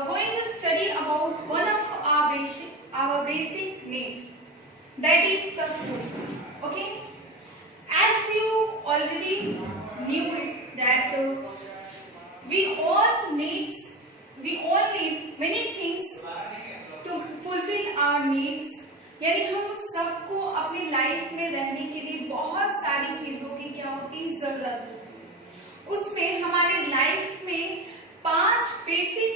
going to study about one of our basic needs, that is the food. Okay, as you already knew it that we all need many things to fulfill our needs. यानी हम लोग सबको अपनी life में रहने के लिए बहुत सारी चीजों की क्या होती है, जरूरत होती है। उसमें हमारे लाइफ में 5 बेसिक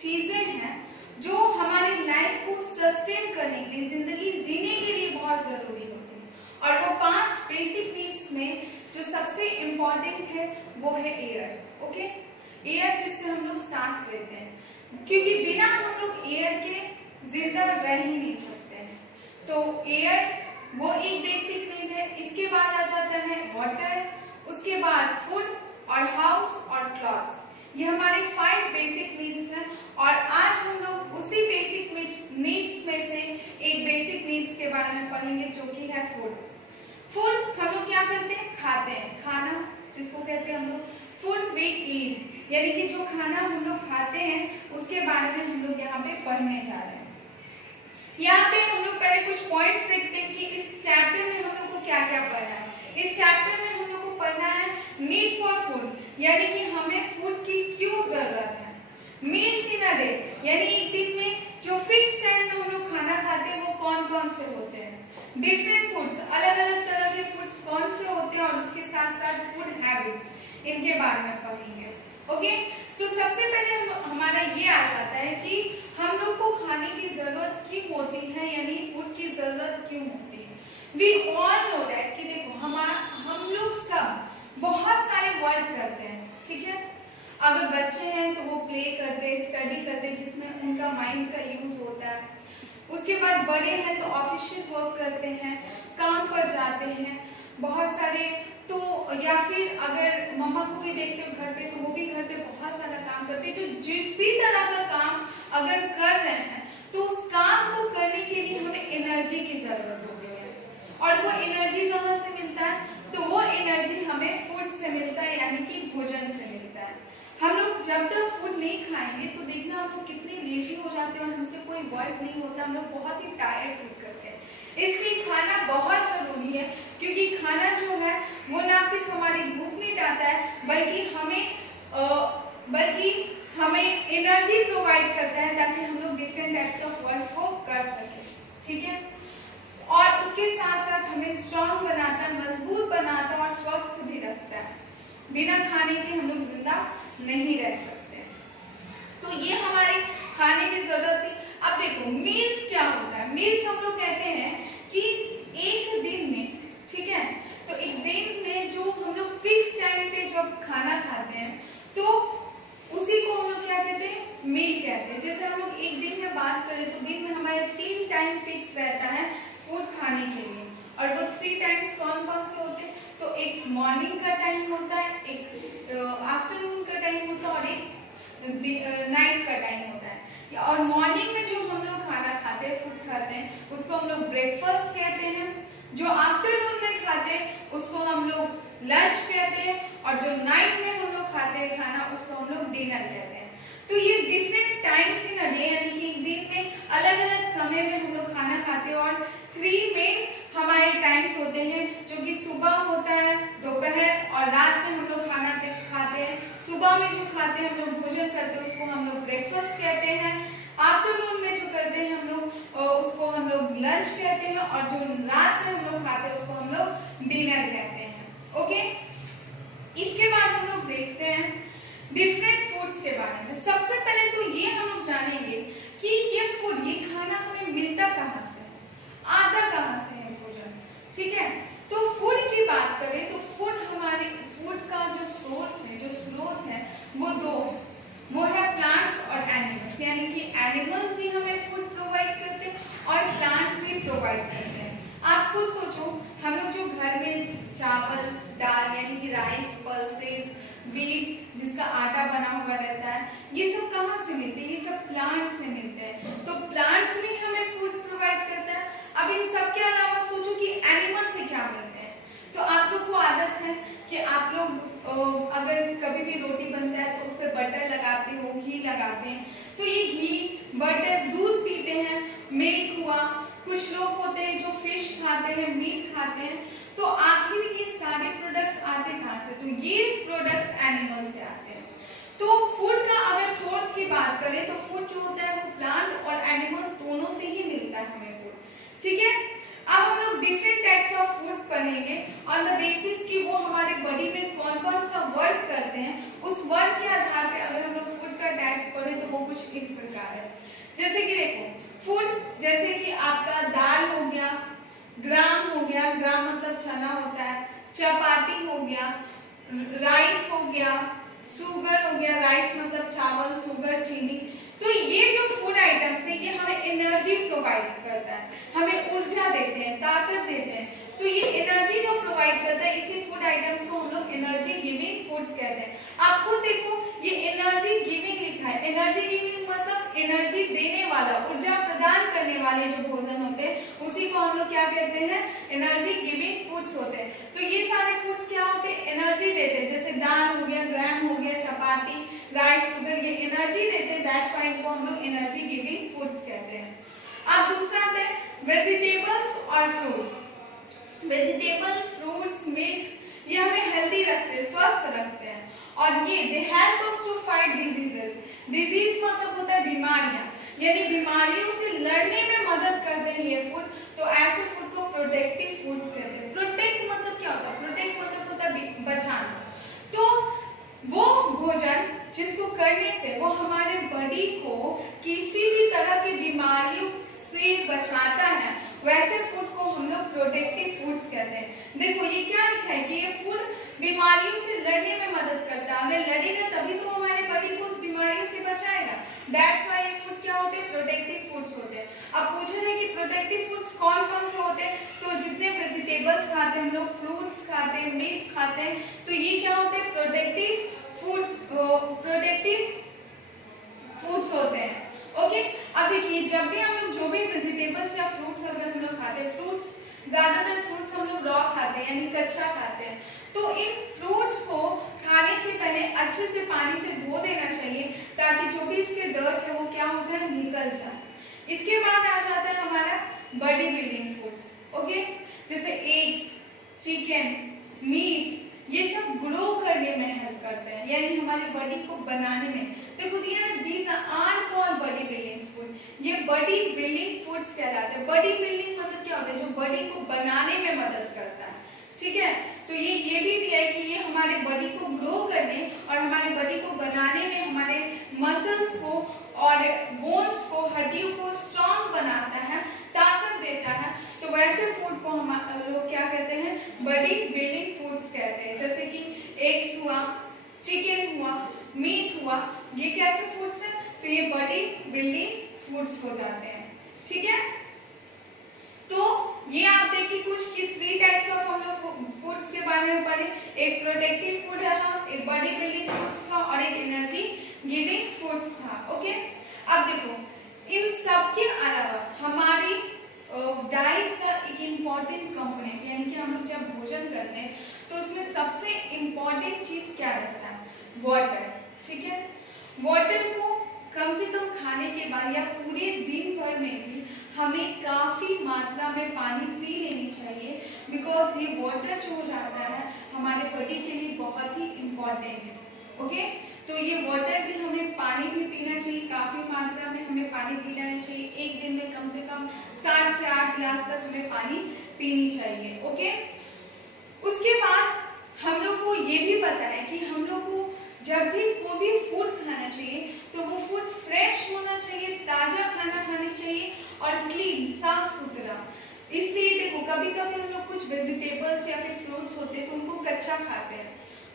चीजें हैं जो हमारी लाइफ को सस्टेन करने के लिए, जिंदगी जीने के लिए बहुत जरूरी होती है। और वो 5 बेसिक नीड्स में जो सबसे इम्पोर्टेंट है वो है एयर। ओके, एयर जिससे हम लोग सांस लेते हैं, क्योंकि बिना हम लोग एयर के जिंदा रह ही नहीं सकते। तो एयर वो एक बेसिक नीड है। इसके बाद आ जाता है वाटर, उसके बाद फूड और हाउस और क्लॉथ्स। ये हमारे 5 बेसिक नीड्स हैं। और आज हम लोग उसी बेसिक नीड्स में से एक बेसिक नीड्स के बारे में पढ़ेंगे जो कि है फूड। फूड हम लोग क्या करते हैं, खाते हैं। खाना जिसको कहते हैं हम लोग फूड वी ईट, यानी कि जो खाना हम लोग खाते हैं उसके बारे में हम लोग यहाँ पे पढ़ने जा रहे हैं। यहाँ पे हम लोग पहले कुछ पॉइंट्स देखते हैं कि इस चैप्टर में हम लोग को क्या क्या पढ़ना है। इस चैप्टर में हम लोग को पढ़ना है नीड फॉर फूड, यानी कि हमें फूड की क्यों जरूरत है। मील्स इन अ डे, यानी एक दिन में जो फिक्स टाइम में हम लोग खाना खाते हैं वो कौन कौन से होते हैं। डिफरेंट फूड्स, अलग अलग तरह के फूड्स कौन से होते हैं, और उसके साथ साथ फूड हैबिट्स, इनके बारे में पढ़ेंगे। ओके, तो सबसे पहले हमारा ये आ जाता है कि हम लोग को खाने की जरूरत क्यों होती है, यानी फूड की जरूरत क्यों होती है। वी ऑल नो दैट कि देखो हम लोग सब बहुत सारे वर्क करते हैं, ठीक है। अगर बच्चे हैं तो वो प्ले करते हैं, स्टडी करते हैं, जिसमें उनका माइंड का यूज होता है। उसके बाद बड़े हैं तो ऑफिशियल वर्क करते हैं, काम पर जाते हैं बहुत सारे। तो या फिर अगर मम्मा को भी देखते हो घर पे तो वो भी घर पे बहुत सारा काम करते हैं। तो जिस भी तरह का काम अगर कर रहे हैं तो उस काम को करने के लिए हमें एनर्जी की जरूरत होती है। और वो एनर्जी कहाँ से मिलता है, तो वो एनर्जी हमें फूड से मिलता है, यानी कि भोजन से मिलता है। हम लोग जब तक फूड नहीं खाएंगे तो देखना हम लोग कितने लेजी हो जाते हैं और हमसे कोई वर्क नहीं होता, हम लोग बहुत ही टायर्ड फील करते हैं। इसलिए खाना बहुत जरूरी है, क्योंकि खाना जो है वो ना सिर्फ हमारी भूख मिटाता है बल्कि हमें एनर्जी प्रोवाइड करता है, ताकि हम लोग डिफरेंट टाइप्स ऑफ वर्क को कर सकें, ठीक है। और उसके साथ साथ हमें स्ट्रांग बनाता है, मजबूत बनाता है और स्वस्थ भी रखता है। बिना खाने के हम लोग जिंदा नहीं रह सकते। तो ये हमारी खाने की जरूरत थी। अब देखो मील्स क्या होता है। मील्स हम लोग कहते हैं कि एक दिन में, ठीक है, तो एक दिन में जो हम लोग फिक्स टाइम पे जब खाना खाते हैं तो उसी को हम लोग क्या कहते हैं, मील कहते हैं। जैसे हम लोग एक दिन में बात करें तो दिन में हमारे 3 टाइम फिक्स रहता है फूड खाने के लिए। और वो 3 टाइम्स कौन कौन से होते हैं, तो एक मॉर्निंग का टाइम होता है, एक आफ्टरनून का टाइम होता है और एक नाइट का टाइम होता है। और मॉर्निंग में जो हम लोग खाना खाते हैं, फूड खाते हैं, उसको हम लोग ब्रेकफास्ट कहते हैं। जो आफ्टरनून में खाते हैं उसको हम लोग लंच कहते हैं। और जो नाइट में हम लोग खाते हैं खाना, उसको हम लोग डिनर कहते हैं। तो ये different times in a day, यानी कि एक दिन में अलग अलग समय में हम लोग खाना खाते हैं। और 3 मेन हमारे टाइम्स होते हैं, जो कि सुबह होता है, दोपहर और रात में हम लोग खाना खाते हैं। सुबह में जो खाते हैं हम लोग भोजन करते हैं उसको हम लोग ब्रेकफास्ट कहते हैं। आफ्टरनून में जो करते हैं हम लोग उसको हम लोग लंच कहते हैं। और जो रात में हम लोग खाते हैं उसको हम लोग डिनर कहते हैं। ओके, इसके बाद हम लोग देखते हैं डिफरेंट फूड्स के बारे में। सबसे पहले तो ये हम लोग जानेंगे कि ये फूड, ये खाना हमें मिलता कहाँ से है, आता कहाँ से है भोजन, ठीक है। तो फूड की बात करें तो फूड का जो सोर्स है, जो स्रोत है, वो 2 है। वो है प्लांट्स और एनिमल्स, यानी कि एनिमल्स भी हमें फूड प्रोवाइड करते हैं और प्लांट्स भी प्रोवाइड करते हैं। आप खुद सोचो, हम लोग जो घर में चावल दाल यानी कि राइस, पल्सेस, वीट जिसका आटा बना हुआ रहता है, ये सब कहाँ से मिलते हैं, ये सब प्लांट से मिलते हैं। तो प्लांट्स भी हमें फूड प्रोवाइड करता है। अब इन सब के अलावा सोचो कि एनिमल से क्या मिलते हैं। तो आप लोग को आदत है कि आप लोग अगर कभी भी रोटी बनता है तो उस पर बटर लगाते हो, घी लगाते हैं, तो ये घी, बटर, दूध पीते हैं, मिल्क हुआ, कुछ लोग होते हैं जो फिश खाते हैं, मीट खाते हैं, तो आखिर ये सारे प्रोडक्ट्स आते कहाँ से? तो ये प्रोडक्ट्स एनिमल से आते हैं। तो फूड का अगर सोर्स की बात करें तो फूड जो होता है वो प्लांट और एनिमल्स दोनों से ही मिलता है हमें फूड, ठीक है। अब हम लोग डिफरेंट टाइप्स ऑफ फूड पढ़ेंगे ऑन द बेसिस कि वो हमारे बॉडी में कौन कौन सा वर्क करते हैं। उस वर्क के आधार पे अगर हम लोग फूड का टाइप्स पढ़ें तो वो कुछ इस प्रकार है। जैसे कि देखो, फूड जैसे कि आपका दाल हो गया, ग्राम हो गया, ग्राम मतलब चना होता है, चपाती हो गया, राइस हो गया, शुगर हो गया, राइस मतलब चावल, शुगर, चीनी। तो ये जो फूड आइटम्स है ये हमें एनर्जी प्रोवाइड करता है, हमें ऊर्जा देते हैं, ताकत देते हैं। तो ये एनर्जी जो प्रोवाइड करता है इसी फूड आइटम्स को हम लोग एनर्जी गिविंग फूड्स कहते हैं। आप खुद देखो ये एनर्जी गिविंग लिखा है, एनर्जी गिविंग मतलब एनर्जी देने वाला, ऊर्जा प्रदान करने वाले जो भोजन होते हैं उसी को हम लोग क्या कहते हैं? एनर्जी गिविंग फूड्स होते हैं। तो ये सारे फूड्स क्या होते हैं? एनर्जी देते हैं। जैसे दाल हो गया, ग्राम हो गया, चपाती, राइस, शुगर, ये एनर्जी देते हैं, दैट्स व्हाई इनको हम लोग एनर्जी गिविंग फूड्स कहते हैं। अब दूसरा आता है वेजिटेबल्स और फ्रूट्स। वेजिटेबल, फ्रूट्स, मिल्क ये हमें हेल्दी रखते हैं, स्वस्थ रखते हैं, और ये they help us to fight diseases. Disease मतलब होता है बीमारियां, यानी बीमारियों से लड़ने में मदद करते हैं ये फूड। तो ऐसे फूड को प्रोटेक्टिव फूड्स कहते हैं। प्रोटेक्ट मतलब क्या होता है? प्रोटेक्ट मतलब होता है बचाना। तो वो भोजन जिसको करने से वो हमारे बॉडी को किसी भी तरह की बीमारियों से बचाता है, वैसे फूड को हम लोग प्रोटेक्टिव फूड्स कहते हैं। देखो ये क्या लिखा है कि ये फूड बीमारियों से लड़ने में मदद करता है, अगर लड़ेगा तभी तो हमारे बॉडी को उस बीमारियों से बचाएगा। दैट्स व्हाई ये फूड क्या होते हैं? प्रोटेक्टिव फूड्स होते हैं। अब पूछा है कि प्रोटेक्टिव फूड्स कौन कौन से होते हैं, तो जितने वेजिटेबल्स खाते हैं हम लोग, फ्रूट्स खाते हैं, मीट खाते हैं, तो ये क्या होते हैं? प्रोटेक्टिव फूड्स, प्रोटेक्टिव फूड्स होते हैं। ओके, अब देखिए जब भी हम लोग जो भी वेजिटेबल्स या फ्रूट्स अगर हम लोग खाते हैं, फ्रूट्स ज्यादातर फ्रूट्स हम लोग रॉ खाते हैं यानी कच्चा खाते हैं, तो इन फ्रूट्स को खाने से पहले अच्छे से पानी से धो देना चाहिए ताकि जो भी इसके डर्ट है वो क्या हो जाए? निकल जाए। इसके बाद आ जाता है हमारा बॉडी बिल्डिंग फूड्स। ओके, जैसे एग्स, चिकन, मीट, ये सब ग्रो करने में हेल्प करते हैं, यानी हमारी बॉडी को बनाने में। देखो दिया ना, these are called body building food. ये बॉडी बिल्डिंग फूड्स कहलाते हैं। बॉडी बिल्डिंग मतलब क्या होता है? जो बॉडी को बनाने में मदद करता है, ठीक है। तो ये भी दिया है कि ये हमारे बॉडी को ग्रो करने और हमारे बॉडी को बनाने में हमारे मसल्स को और बोन्स को, हड्डियों को स्ट्रॉन्ग बनाता है, ताकत देता है। तो वैसे फूड को हम लोग क्या कहते हैं? बॉडी बिल्डिंग फूड्स कहते हैं। जैसे कि एग्स हुआ, चिकन हुआ, मीट हुआ, ये कैसे फूड्स हैं? तो ये बॉडी बिल्डिंग फूड्स हो जाते हैं, ठीक है। तो ये आप देखिए कुछ की 3 टाइप्स ऑफ हम लोग फूड्स के बारे में पढ़े। एक प्रोटेक्टिव फूड है, एक बॉडी बिल्डिंग फूड्स था और एक एनर्जी गिविंग फूड्स था। ओके, अब देखो इन सब के अलावा हमारी डाइट का एक इम्पॉर्टेंट कंपोनेंट, यानी कि हम लोग जब भोजन करते हैं तो उसमें सबसे इम्पॉर्टेंट चीज क्या रहता है? वाटर, ठीक है। वाटर को कम से कम खाने के बाद या पूरे दिन भर में भी हमें काफी मात्रा में पानी पी लेनी चाहिए, बिकॉज ये वाटर जो हो जाता है हमारे बॉडी के लिए बहुत ही इम्पोर्टेंट है। ओके, तो ये वाटर भी हमें पानी भी पीना चाहिए, काफी मात्रा में हमें पानी पी लेना चाहिए। एक दिन में कम से कम 7 से 8 गिलास तक हमें पानी पीनी चाहिए। ओके, उसके बाद हम लोग को ये भी पता है कि हम लोग को जब भी कोई भी फूड खाना चाहिए तो वो फूड फ्रेश होना चाहिए, ताजा खाना खाना चाहिए और क्लीन, साफ सुथरा। इसलिए देखो कभी कभी हम लोग कुछ वेजिटेबल्स या फिर फ्रूट्स होते हैं तो उनको कच्चा खाते हैं,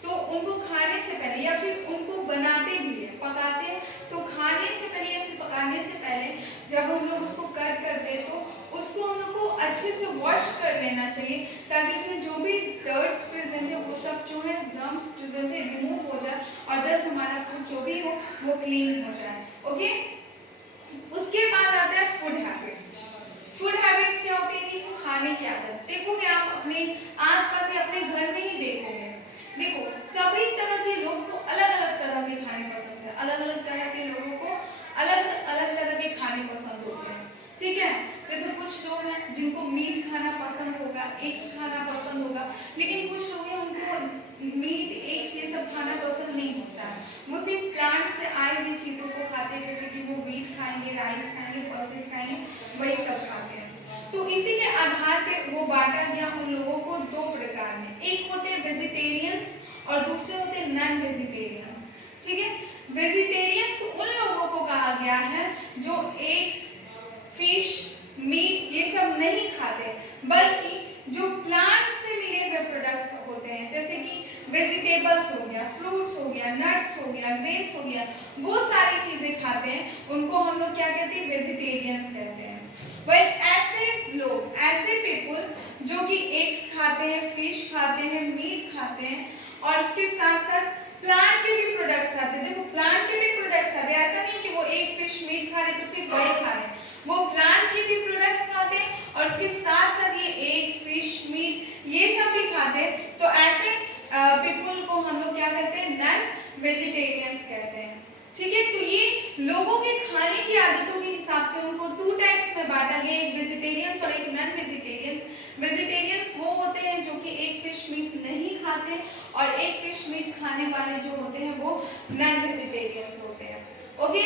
तो उनको खाने से पहले या फिर उनको बनाते भी है, पकाते हैं, तो खाने से पहले या फिर पकाने से पहले जब हम लोग उसको कट करते हैं तो उसको हम लोग को अच्छे से वॉश कर लेना चाहिए ताकि उसमें जो भी डर्ट्स प्रेजेंट है वो सब जो है, जर्म्स प्रेजेंट है, रिमूव हो जाए और दस हमारा फूड जो भी हो वो क्लीन हो जाए। ओके, उसके बाद आता है फूड हैबिट्स। फूड हैबिट्स क्या होती है? खाने की आदत। देखोगे आप अपने आसपास या अपने घर में ही देखोगे देखो सभी तरह के लोग को अलग अलग तरह के खाने पसंद है, अलग अलग तरह के लोगों को अलग अलग तरह के खाने पसंद होते हैं, ठीक है। जैसे कुछ लोग हैं जिनको मीट खाना पसंद होगा, एग्स खाना पसंद होगा, लेकिन कुछ लोग हैं उनको मीट एग्स ये सब खाना पसंद नहीं होता है, वो सिर्फ प्लांट से आए हुई चीजों को खाते हैं, जैसे कि वो वीट खाएंगे, राइस खाएंगे, पल्सेस खाएंगे, वही सब खाते हैं। तो इसी के आधार पे वो बांटा गया उन लोगों को दो प्रकार में, एक होते हैं वेजिटेरियंस और दूसरे होते हैं नॉन वेजिटेरियंस, ठीक है। वेजिटेरियंस उन लोगों को कहा गया है जो एग्स, फिश, मीट ये सब नहीं खाते, बल्कि जो प्लांट से मिले हुए प्रोडक्ट्स होते हैं, जैसे कि वेजिटेबल्स हो गया, फ्रूट्स हो गया, नट्स हो गया, ग्रेप्स हो गया, वो सारी चीजें खाते हैं, उनको हम लोग क्या कहते हैं, वेजिटेरियंस कहते हैं। वही ऐसे लोग, ऐसे पीपुल जो कि एग्स खाते हैं, फिश खाते हैं, मीट खाते हैं और उसके साथ साथ प्लांट के भी प्रोडक्ट्स खाते हैं। देखो प्लांट के भी प्रोडक्ट्स खाते हैं, ऐसा नहीं कि वो एग, फिश, मीट खा रहे तो सिर्फ वही खा रहे हैं, वो प्लांट के भी प्रोडक्ट्स खाते हैं और उसके साथ साथ ये एग, फिश, मीट ये सब भी खाते हैं। तो ऐसे पीपुल को हम लोग क्या कहते हैं, नॉन वेजिटेरियंस कहते हैं, ठीक है। तो ये लोगों के खाने की आदतों के हिसाब से उनको दो टाइप्स में बांटा गया, एक वेजिटेरियंस और एक नॉन वेजिटेरियंस। वेजिटेरियंस वो होते हैं जो कि एक फिश मीट नहीं खाते और एक फिश मीट खाने वाले जो होते हैं वो नॉन वेजिटेरियंस होते हैं, ओके।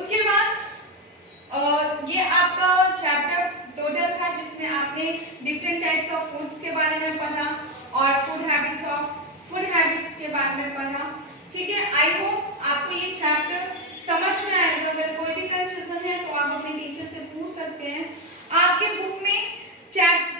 उसके बाद ये आपका चैप्टर टोटल था जिसमें आपने डिफरेंट टाइप्स ऑफ फूड्स के बारे में पढ़ा और फूड हैबिट्स के बारे में पढ़ा, ठीक है। आई होप आपको ये चैप्टर समझ में आएगा। अगर कोई भी कंफ्यूजन है तो आप अपने टीचर से पूछ सकते हैं। आपके बुक में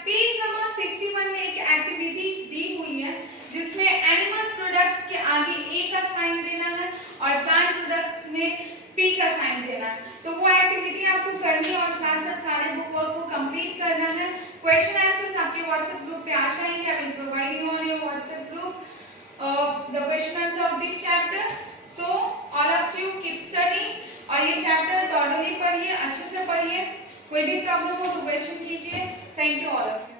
पेज नंबर 61 में एक एक्टिविटी दी हुई है जिसमें एनिमल प्रोडक्ट्स के आगे ए का साइन देना है और प्लांट प्रोडक्ट्स में पी का साइन देना है। तो वो एक्टिविटी आपको करनी है और साथ साथ सारे बुक वर्क को कंप्लीट करना है। क्वेश्चन आंसर्स आपके व्हाट्सएप ग्रुप पे आ जाएंगे। I will provide you on your WhatsApp group the question answer of this chapter. So all of you keep studying और ये चैप्टर thoroughly पढ़िए, अच्छे से पढ़िए। कोई भी प्रॉब्लम हो तो क्वेश्चन कीजिए। Thank you all of you.